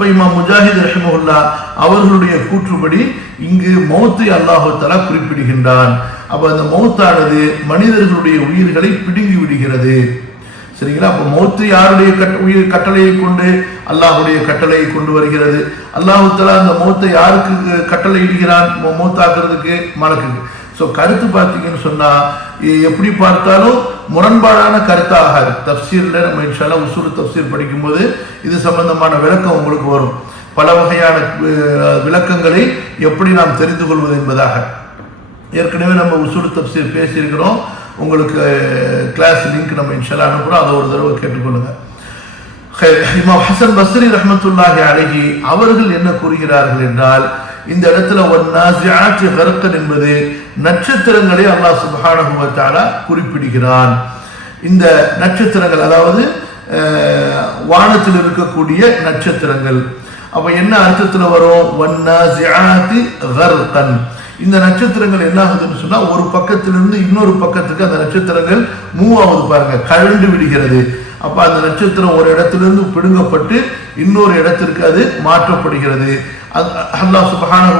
அப்ப இமா முஜாஹித் ரஹிமஹுல்லா அவர்களுடைய கூற்றுப்படி இங்கு மௌத்தை அல்லாஹால குறிப்பிடுகின்றான். அப்ப அந்த மௌத்தானது மனிதர்களுடைய உயிர்களை பிடுங்கி விடுகிறது. சரிங்களா? அப்ப மௌத்து யாருடைய கட்ட உயிர் கட்டளையை கொண்டு அல்லாஹுடைய கட்டளையை கொண்டு வருகிறது? அல்லாஹு தலா அந்த மௌத்தை யாருக்கு கட்டளை இடுகிறான் மௌத்தாக்குறதுக்கு மலக்குக்கு. ஸோ கருத்து பார்த்தீங்கன்னு சொன்னால் எப்படி பார்த்தாலும் முரண்பாடான கருத்தாக தப்சீரில் நம்ம இன்ஷால்லா உசூர் தப்சீர் படிக்கும்போது இது சம்பந்தமான விளக்கம் உங்களுக்கு வரும். பல வகையான விளக்கங்களை எப்படி நாம் தெரிந்து கொள்வது என்பதாக. ஏற்கனவே நம்ம உசூர் தப்சீர் பேசியிருக்கிறோம். உங்களுக்கு கிளாஸ் லிங்க் நம்ம இன்ஷால்லா அனுப்புகிறோம் அதை ஒரு தடவை கேட்டுக்கொள்ளுங்க. ஹை- இமாம் ஹசன் பஸ்ரி ரஹமத்துல்லாஹி அழகி அவர்கள் என்ன கூறுகிறார்கள் என்றால் இந்த இடத்துல ஒன்னாசியாத்தி கருக்கன் என்பது நட்சத்திரங்களை அல்லாஹ் சுப்ஹானஹு குறிப்பிடுகிறான். இந்த நட்சத்திரங்கள் அதாவது வானத்தில் இருக்கக்கூடிய நட்சத்திரங்கள். அப்ப என்ன அர்த்தத்துல வரும்? ஒன்னாசியாத்தி கர்கன் இந்த நட்சத்திரங்கள் என்ன ஆகுதுன்னு சொன்னா ஒரு பக்கத்திலிருந்து இன்னொரு பக்கத்துக்கு அந்த நட்சத்திரங்கள் மூவ் ஆகுது பாருங்க கழண்டு விடுகிறது. அப்ப அந்த நட்சத்திரம் ஒரு இடத்திலிருந்து பிடுங்கப்பட்டு இன்னொரு இடத்திற்கு அது மாற்றப்படுகிறது. அது- அல்லாஹ் சுப்ஹானஹு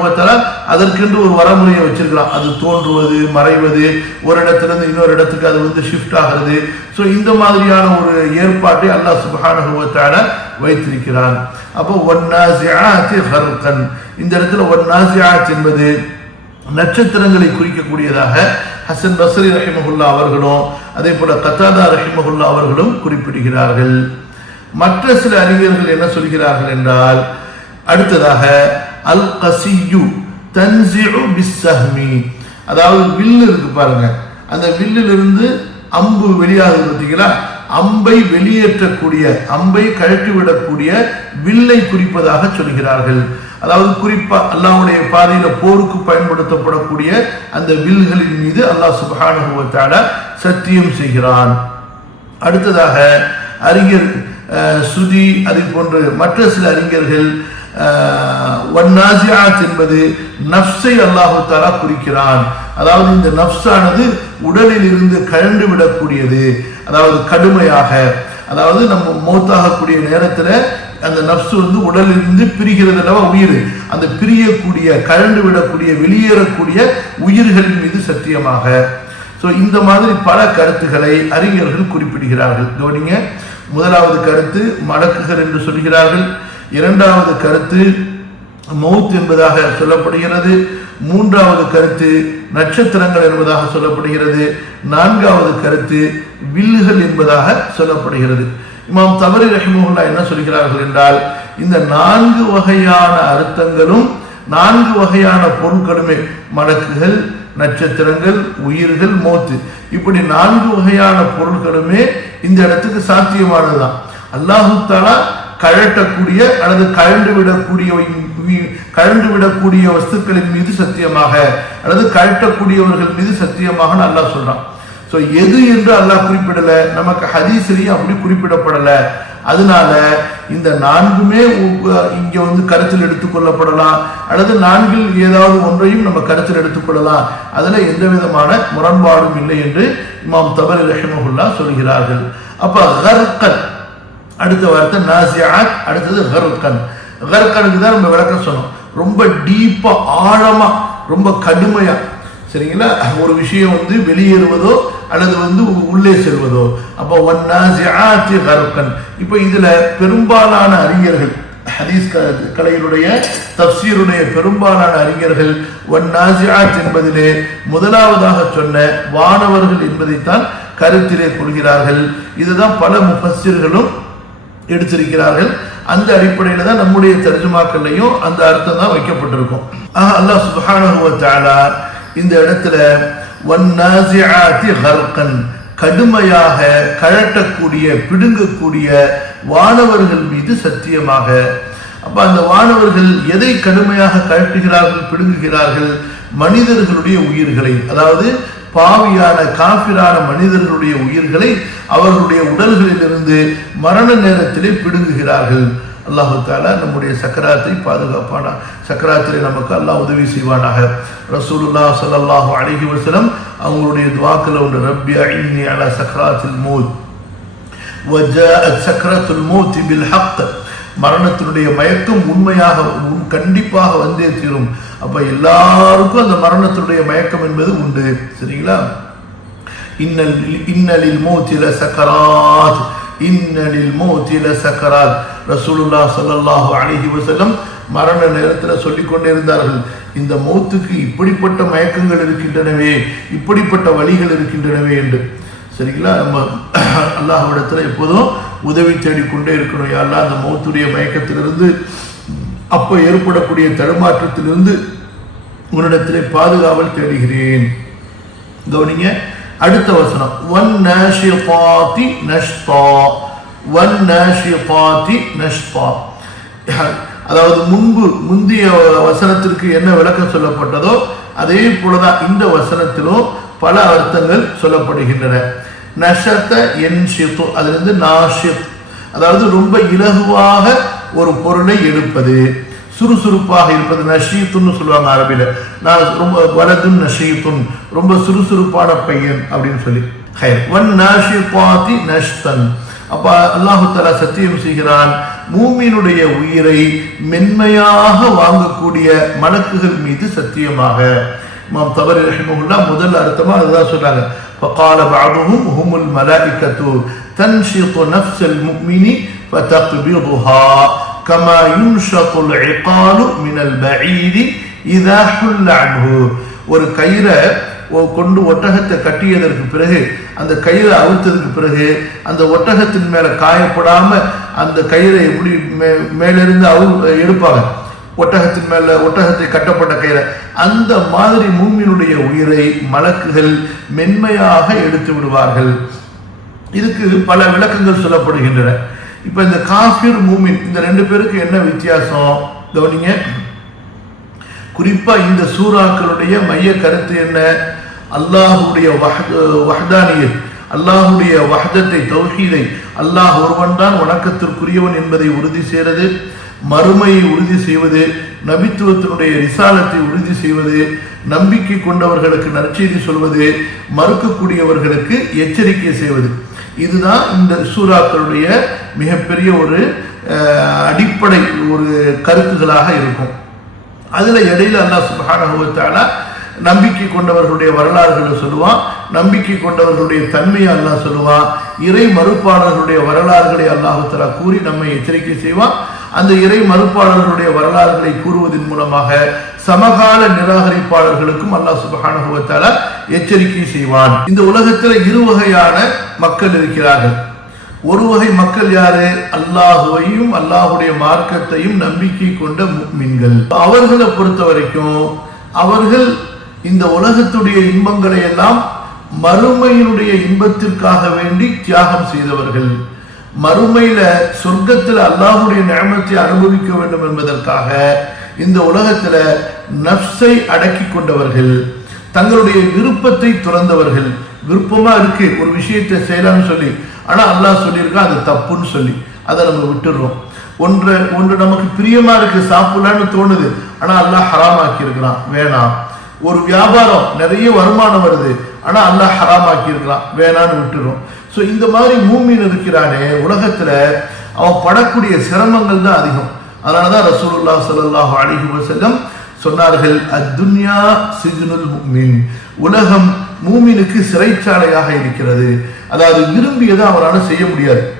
அதற்கென்று ஒரு வரமுறையை வச்சிருக்கலாம். அது தோன்றுவது மறைவது ஒரு இடத்துலேருந்து இன்னொரு இடத்துக்கு அது வந்து ஷிஃப்ட் ஆகிறது. ஸோ இந்த மாதிரியான ஒரு ஏற்பாட்டை அல்லாஹ் சுப்ஹானஹு வைத்திருக்கிறான். அப்போ ஒன்னாசியாத்தி ஹர்கன். இந்த இடத்துல ஒன்னாசியாத் என்பது நட்சத்திரங்களை குறிக்கக்கூடியதாக ஹசன் பசரி ரஹிமஹுல்லா அவர்களும் அதே போல கத்தாதா ரஹிமஹுல்லா அவர்களும் குறிப்பிடுகிறார்கள். மற்ற சில அறிஞர்கள் என்ன சொல்கிறார்கள் என்றால் அடுத்ததாக அல் கசியு தன்சிஉ பிஸ்ஸஹ்மி அதாவது வில்லு இருக்கு பாருங்க. அந்த வில்லிலிருந்து அம்பு வெளியாகுது பார்த்தீங்களா? அம்பை வெளியேற்றக்கூடிய அம்பை கழட்டி விடக்கூடிய வில்லை குறிப்பதாக சொல்கிறார்கள். அதாவது குறிப்பா அல்லாவுடைய பாதையில போருக்கு பயன்படுத்தப்படக்கூடிய அந்த வில்களின் மீது அல்லாஹ் சுப்ஹானஹு சத்தியம் செய்கிறான். அடுத்ததாக அறிஞர் அஹ், சுதி அதை போன்று மற்ற சில அறிஞர்கள் வன்னாசியாத் என்பது நஃப்ஸை அல்லாஹு தாலா குறிக்கிறான். அதாவது இந்த நஃப்ஸானது உடலில் இருந்து கழண்டு விடக்கூடியது. அதாவது கடுமையாக. அதாவது நம்ம மௌத்தாகக்கூடிய நேரத்துல அந்த நஃப்ஸ் வந்து உடலில் இருந்து பிரிகிறது அல்லவா உயிர்? அந்த பிரியக்கூடிய கழண்டு விடக்கூடிய வெளியேறக்கூடிய உயிர்களின் மீது சத்தியமாக. ஸோ இந்த மாதிரி பல கருத்துக்களை அறிஞர்கள் குறிப்பிடுகிறார்கள். கவனிங்க. முதலாவது கருத்து மடக்குகள் என்று சொல்கிறார்கள். இரண்டாவது கருத்து மௌத் என்பதாக சொல்லப்படுகிறது. மூன்றாவது கருத்து நட்சத்திரங்கள் என்பதாக சொல்லப்படுகிறது. நான்காவது கருத்து வில்லுகள் என்பதாக சொல்லப்படுகிறது. இமாம் தவறி ரஹிமுல்லா என்ன சொல்கிறார்கள் என்றால் இந்த நான்கு வகையான அர்த்தங்களும் நான்கு வகையான பொருட்களுமே மடக்குகள் நட்சத்திரங்கள் உயிர்கள் மோத்து இப்படி நான்கு வகையான பொருட்களுமே இந்த இடத்துக்கு சாத்தியமானதுதான். அல்லாஹு தாலா கழட்டக்கூடிய அல்லது கழண்டு விடக்கூடிய கழண்டு விடக்கூடிய வஸ்துக்களின் மீது சத்தியமாக அல்லது கழட்டக்கூடியவர்கள் மீது சத்தியமாக அல்லாஹ் சொல்றான். ஸோ எது என்று அல்லாஹ் குறிப்பிடல நமக்கு ஹதீஸ்லயும் அப்படி குறிப்பிடப்படல. அதனால இந்த நான்குமே இங்க வந்து கருத்தில் எடுத்துக்கொள்ளப்படலாம் அல்லது நான்கில் ஏதாவது ஒன்றையும் நம்ம கருத்தில் எடுத்துக்கொள்ளலாம் அதுல எந்த விதமான முரண்பாடும் இல்லை என்று இமாம் தபரி ரஹிமஹுல்லா சொல்கிறார்கள். அப்ப ஹர்கன் அடுத்த வார்த்தை நாசியாத் அடுத்தது ஹர்கன் ஹர்கனுக்கு தான் நம்ம விளக்கம் சொன்னோம். ரொம்ப டீப்பாக ஆழமாக ரொம்ப கடுமையாக சரிங்களா? ஒரு விஷயம் வந்து வெளியேறுவதோ அல்லது வந்து உள்ளே செல்வதோ. அப்போ ஒன்னாசியாத்தி ஹர்கன் இப்போ இதில் பெரும்பாலான அறிஞர்கள் ஹதீஸ் க- கலையினுடைய தப்சீருடைய பெரும்பாலான அறிஞர்கள் ஒன்னாசியாத் என்பதிலே முதலாவதாக சொன்ன வானவர்கள் என்பதைத்தான் கருத்திலே கொள்கிறார்கள். இதுதான் பல முஃபஸ்ஸிர்களும் எடுத்திருக்கிறார்கள். அந்த அடிப்படையில் தான் நம்முடைய தர்ஜுமாக்கள்லையும் அந்த அர்த்தம் தான் வைக்கப்பட்டிருக்கும். ஆக அல்லாஹ் சுப்ஹானஹு இந்த இடத்துல வன்னாசிஆத்தி கர்கன் கடுமையாக கழட்டக்கூடிய பிடுங்கக்கூடிய வானவர்கள் மீது சத்தியமாக. அப்ப அந்த வானவர்கள் எதை கடுமையாக கழட்டுகிறார்கள் பிடுங்குகிறார்கள்? மனிதர்களுடைய உயிர்களை அதாவது பாவியான காபிரான மனிதர்களுடைய உயிர்களை அவர்களுடைய உடல்களிலிருந்து மரண நேரத்திலே பிடுங்குகிறார்கள் அல்லாஹு தாலா நம்முடைய சக்கராத்தை பாதுகாப்பானா சக்கராத்திலே நமக்கு அல்லாஹ் உதவி செய்வானாக ரசூலுல்லா ஸல்லல்லாஹு அலைஹி வஸல்லம் அவங்களுடைய துவாக்கள் ஒன்று ரப்பி அஇன்னி அலா சக்கராத்தில் மௌத் وجاءت سكرة الموت بالحق மரணத்தினுடைய மயக்கம் உண்மையாக உண்- கண்டிப்பாக வந்தே தீரும். அப்ப எல்லாருக்கும் அந்த மரணத்தினுடைய மயக்கம் என்பது உண்டு. சரிங்களா? இன்னல் இன்னலில் மௌத்தில சக்கராத். இன்னலில் மௌத்தில சக்கராத். ரசூலுல்லா ஸல்லல்லாஹு அலைஹி வசலம் மரண நேரத்தில் சொல்லிக் கொண்டிருந்தார்கள். இந்த மௌத்துக்கு இப்படிப்பட்ட மயக்கங்கள் இருக்கின்றனவே இப்படிப்பட்ட வழிகள் இருக்கின்றனவே என்று. சரிங்களா? நம்ம அல்லாஹ் இடத்துல எப்போதும் உதவி தேடிக்கொண்டே இருக்கணும் யாரெல்லாம் அந்த மௌத்துடைய மயக்கத்திலிருந்து அப்போ ஏற்படக்கூடிய தடுமாற்றத்திலிருந்து உன்னிடத்திலே பாதுகாவல் தேடுகிறேன். கவனிங்க அடுத்த வசனம். ஒன் நாஷிபாதி நஷ்பா. ஒன் நாஷிபாதி நஷ்பா. அதாவது முன்பு முந்தைய வசனத்திற்கு என்ன விளக்கம் சொல்லப்பட்டதோ அதே போலதான் இந்த வசனத்திலும் பல அர்த்தங்கள் சொல்லப்படுகின்றன. நஷத்த என் ஷித்து நாஷித் அதாவது ரொம்ப இலகுவாக ஒரு பொருளை எடுப்பது. சுறுசுறுப்பாக இருப்பது. நஷீத்துன்னு சொல்லுவாங்க அரபியில் நான் ரொம்ப வலதுன் நஷீத்துன். ரொம்ப சுறுசுறுப்பான பையன் அப்படின்னு சொல்லி. ஹைர். வன் நாஷிபாதி நஷ்தன். அப்போ அல்லாஹு தலா சத்தியம் செய்கிறான். மூமியினுடைய உயிரை மென்மையாக வாங்கக்கூடிய மலக்குகள் மீது சத்தியமாக. இமாம் தபரி ரஹிமஹுல்லா முதல் அர்த்தமா அதுதான் சொல்றாங்க فقال بعضهم هم الملائكة تنشط نفس المؤمن فتقبضها كما ينشط العقال من البعير إذا حل عنه ஒரு கயிறை ஒ- கொண்டு ஒட்டகத்தை கட்டியதற்கு பிறகு அந்த கயிறை அவிழ்த்ததுக்கு பிறகு அந்த ஒட்டகத்தின் மேல காயப்படாம அந்த கயிறை எப்படி மே- மேலிருந்து அவு எடுப்பாங்க ஒட்டகத்தின் மேல ஒட்டகத்தை கட்டப்பட்ட கையில அந்த மாதிரி மூமியினுடைய உயிரை மலக்குகள் மென்மையாக எடுத்து விடுவார்கள். இதுக்கு பல விளக்கங்கள் சொல்லப்படுகின்றன. இப்ப இந்த காஃபிர் மூமின் இந்த ரெண்டு பேருக்கு என்ன வித்தியாசம்? கவனிங்க. குறிப்பா இந்த சூறாக்களுடைய மைய கருத்து என்ன? அல்லாஹுடைய வஹதானியத் அல்லாஹுடைய வஹதத்தை தௌஹீதை அல்லாஹ் ஒருவன் தான் வணக்கத்திற்குரியவன் என்பதை உறுதி செய்வது மறுமையை உறுதி செய்வது நபித்துவத்தினுடைய ரிசாலத்தை உறுதி செய்வது நம்பிக்கை கொண்டவர்களுக்கு நற்செய்தி சொல்வது மறுக்கக்கூடியவர்களுக்கு எச்சரிக்கை செய்வது. இதுதான் இந்த சூறாக்களுடைய மிகப்பெரிய ஒரு அடிப்படை ஒரு கருத்துகளாக இருக்கும். அதில் இடையில அல்லாஹ் சுப்ஹானஹு நம்பிக்கை கொண்டவர்களுடைய வரலாறுகளை சொல்லுவான். நம்பிக்கை கொண்டவர்களுடைய தன்மையை அல்லாஹ் சொல்லுவான். இறை மறுப்பாளர்களுடைய வரலாறுகளை அல்லாஹு கூறி நம்மை எச்சரிக்கை செய்வான். அந்த இறை மறுப்பாளர்களுடைய வரலாறுகளை கூறுவதன் மூலமாக சமகால நிராகரிப்பாளர்களுக்கும் அல்லாஹ் சுபகானுபவத்தால எச்சரிக்கை செய்வான். இந்த உலகத்தில் இரு வகையான மக்கள் இருக்கிறார்கள். ஒரு வகை மக்கள் யாரு? அல்லாஹுவையும் அல்லாஹுடைய மார்க்கத்தையும் நம்பிக்கை கொண்ட முக்மின்கள். அவர்களை பொறுத்த வரைக்கும் அவர்கள் இந்த உலகத்துடைய இன்பங்களை எல்லாம் மறுமையினுடைய இன்பத்திற்காக வேண்டி தியாகம் செய்தவர்கள். மறுமையில சொர்க்கத்தில் அல்லாஹுடைய நியமத்தை அனுபவிக்க வேண்டும் என்பதற்காக இந்த உலகத்துல நஃப்ஸை அடக்கி கொண்டவர்கள் தங்களுடைய விருப்பத்தை துறந்தவர்கள். விருப்பமா இருக்கு ஒரு விஷயத்தை செய்யலாம்னு சொல்லி. ஆனா அல்லாஹ் சொல்லியிருக்கா அது தப்புன்னு சொல்லி. அதை நம்ம விட்டுடுறோம். ஒன்று ஒன்று நமக்கு பிரியமா இருக்கு சாப்பிடலான்னு தோணுது. ஆனா அல்லாஹ் ஹராமாக்கி இருக்கிறான் வேணாம். ஒரு வியாபாரம் நிறைய வருமானம் வருது. ஆனால் அல்லாஹ் ஹராமாக்கி இருக்கலாம் வேணான்னு விட்டுடும் ஸோ இந்த மாதிரி மூமின் இருக்கிறானே உலகத்தில் அவன் படக்கூடிய சிரமங்கள் தான் அதிகம். அதனாலதான் ரசூலுல்லா சல்லாஹ் அலைஹி வஸல்லம் சொன்னார்கள் அத்துன்யா சிஜ்னுல் முக்மின் உலகம் மூமினுக்கு சிறைச்சாலையாக இருக்கிறது. அதாவது விரும்பியதை அவரால் செய்ய முடியாது.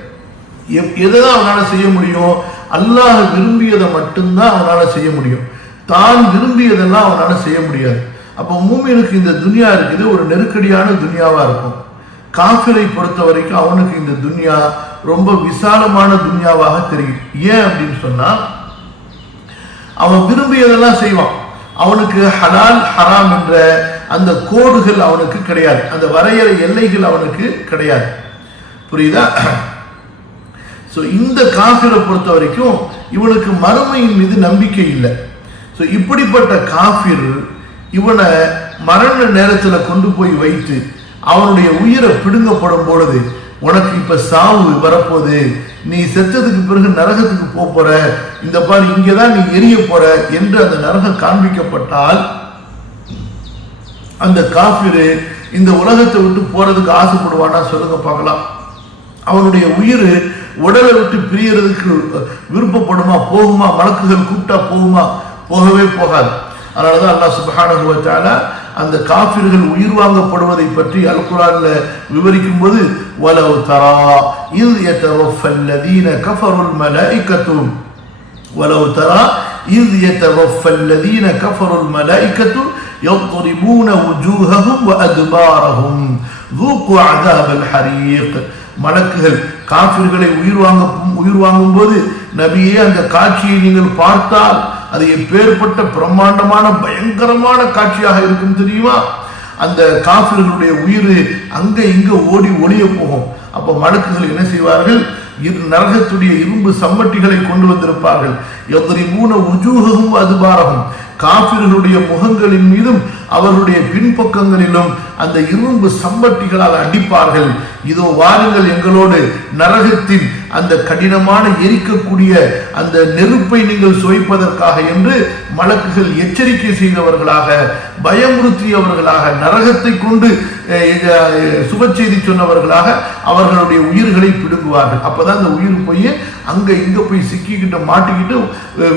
எப்- எதைதான் அவனால செய்ய முடியும்? அல்லாஹ் விரும்பியதை மட்டும்தான் அவனால் செய்ய முடியும். தான் விரும்பியதெல்லாம் அவனால செய்ய முடியாது. அப்போ மூமினுக்கு இந்த துனியா இருக்குது ஒரு நெருக்கடியான துனியாவா இருக்கும். காஃபிரை பொறுத்த வரைக்கும் அவனுக்கு இந்த துனியா ரொம்ப விசாலமான துனியாவாக தெரியும். ஏன் அப்படின்னு சொன்னா அவன் விரும்பியதெல்லாம் செய்வான். அவனுக்கு ஹலால் ஹராம் என்ற அந்த கோடுகள் அவனுக்கு கிடையாது. அந்த வரையறை எல்லைகள் அவனுக்கு கிடையாது. புரியுதா? ஸோ இந்த காஃபிரை பொறுத்த வரைக்கும் இவனுக்கு மறுமையின் மீது நம்பிக்கை இல்லை. ஸோ இப்படிப்பட்ட காஃபிர் இவனை மரண நேரத்தில் கொண்டு போய் வைத்து அவனுடைய உயிரை பிடுங்கப்படும் பொழுது உனக்கு இப்ப சாவு வரப்போகுது. நீ செத்ததுக்கு பிறகு நரகத்துக்கு போற. இந்த பாரு இங்கதான் நீ எரிய போற என்று அந்த நரகம் காண்பிக்கப்பட்டால் அந்த காஃபிரு இந்த உலகத்தை விட்டு போறதுக்கு ஆசைப்படுவானா சொல்லுங்க பார்க்கலாம். அவனுடைய உயிர் உடலை விட்டு பிரியறதுக்கு விருப்பப்படுமா? போகுமா? வழக்குகள் கூப்பிட்டா போகுமா? போகவே போகாது அதனாலதான் அல்லாஹ் சுப்ஹானஹு வ தஆலா அந்த காஃபிர்கள் உயிர் வாங்கப்படுவதை பற்றி அல் குர்ஆன்ல விவரிக்கும் போது வலவ் தரா இல் யதவஃபல் லதீன கஃபருல் மலாயிகத்து ولو ترى إذ يتوفى الذين كفروا الملائكة يضربون وجوههم وأدبارهم ذوقوا عذاب الحريق மலக்குகள் காபிர்களை உயிர் வாங்க உயிர் வாங்கும் போது நபியே அந்த காட்சியை நீங்கள் பார்த்தால் அது எப்பேற்பட்ட பிரம்மாண்டமான பயங்கரமான காட்சியாக இருக்கும் தெரியுமா? அந்த காஃபிர்களுடைய உயிர் அங்க இங்க ஓடி ஒளிய போகும். அப்ப மலக்குகள் என்ன செய்வார்கள்? இரு நரகத்துடைய இரும்பு சம்மட்டிகளை கொண்டு வந்திருப்பார்கள். எதிரி மூண அது அதுபாரகம் காபிர்களுடைய முகங்களின் மீதும் அவர்களுடைய பின்பக்கங்களிலும் அந்த இரும்பு சம்பட்டிகளால் அடிப்பார்கள். இதோ வாருங்கள் எங்களோடு நரகத்தின் அந்த கடினமான எரிக்கக்கூடிய அந்த நெருப்பை நீங்கள் சுவைப்பதற்காக என்று மலக்குகள் எச்சரிக்கை செய்தவர்களாக பயமுறுத்தியவர்களாக நரகத்தை கொண்டு சுப செய்தி சொன்னவர்களாக அவர்களுடைய உயிர்களை பிடுங்குவார்கள். அப்போதான் அந்த உயிர் போய் அங்கே இங்கே போய் சிக்கிக்கிட்டு மாட்டிக்கிட்டு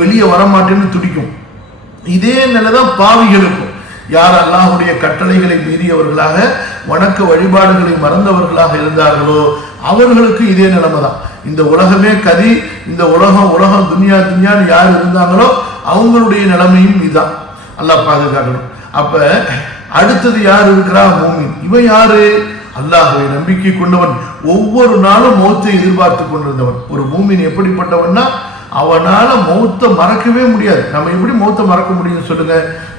வெளியே வரமாட்டேன்னு துடிக்கும். இதே நிலை தான் பாவிகளுக்கும். யார் அல்லாஹுடைய கட்டளைகளை மீறியவர்களாக வணக்க வழிபாடுகளை மறந்தவர்களாக இருந்தார்களோ அவர்களுக்கு இதே நிலைமை தான் இந்த உலகமே கதி இந்த உலகம் உலகம் துன்யா துன்யான்னு யார் இருந்தாங்களோ அவங்களுடைய நிலைமையும் இதுதான். அல்லாஹ் பாதுகாக்கணும். அப்ப அடுத்தது யார் இருக்கிறா? மூமின். இவன் யாரு? அல்லாஹுவை நம்பிக்கை கொண்டவன். ஒவ்வொரு நாளும் மௌத்தை எதிர்பார்த்து கொண்டிருந்தவன். ஒரு மூமின் எப்படிப்பட்டவன்னா அவனால் மௌத்த மறக்கவே முடியாது. நம்ம எப்படி மௌத்த மறக்க முடியும் சொல்லுங்க?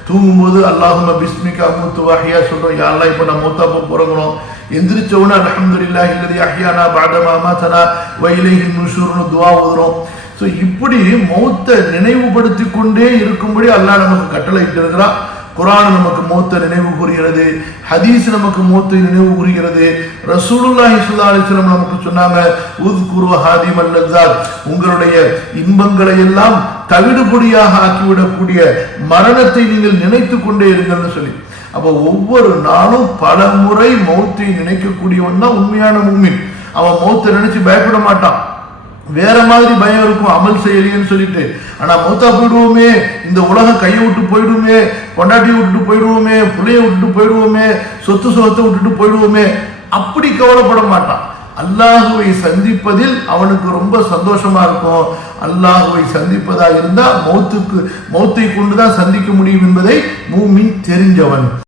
தூங்கும்போது அல்லாஹும பிஸ்மிகா மூத்து வகையா சொல்றோம். யாரெல்லாம் இப்போ நான் மௌத்தா போக போறோம் எந்திரிச்ச உடனே அலமதுல்லா இல்லது அஹியானா பாதமா மாசனா வயலையின் நுஷூர்னு துவா ஓதுறோம் ஸோ இப்படி மௌத்த நினைவுபடுத்தி கொண்டே இருக்கும்படி அல்லாஹ் நமக்கு கட்டளை இருக்கிறான் குரான் நமக்கு மூத்த நினைவு கூறுகிறது ஹதீஸ் நமக்கு மூத்த நினைவு கூறுகிறது. ரசூலுல்லாஹி சுல்லா அலிஸ்லாம் நமக்கு சொன்னாங்க உத்குரு ஹாதி மல்லஸாத் உங்களுடைய இன்பங்களை எல்லாம் தவிடுபொடியாக ஆக்கிவிடக்கூடிய மரணத்தை நீங்கள் நினைத்து கொண்டே இருங்கள்னு சொல்லி. அப்போ ஒவ்வொரு நாளும் பல முறை மௌத்தை நினைக்கக்கூடியவன் தான் உண்மையான உண்மை அவன் மௌத்தை நினைச்சு பயப்பட மாட்டான். வேற மாதிரி பயம் இருக்கும் அமல் செய்யலையேன்னு சொல்லிட்டு. ஆனா மூத்தா போயிடுவோமே இந்த உலகம் கையை விட்டு போயிடுவோமே கொண்டாட்டி விட்டுட்டு போயிடுவோமே பிள்ளைய விட்டுட்டு போயிடுவோமே சொத்து சொத்தை விட்டுட்டு போயிடுவோமே அப்படி கவலைப்பட மாட்டான். அல்லாஹுவை சந்திப்பதில் அவனுக்கு ரொம்ப சந்தோஷமா இருக்கும். அல்லாஹுவை சந்திப்பதா இருந்தா மௌத்துக்கு மௌத்தை கொண்டுதான் சந்திக்க முடியும் என்பதை மூமின் தெரிஞ்சவன்.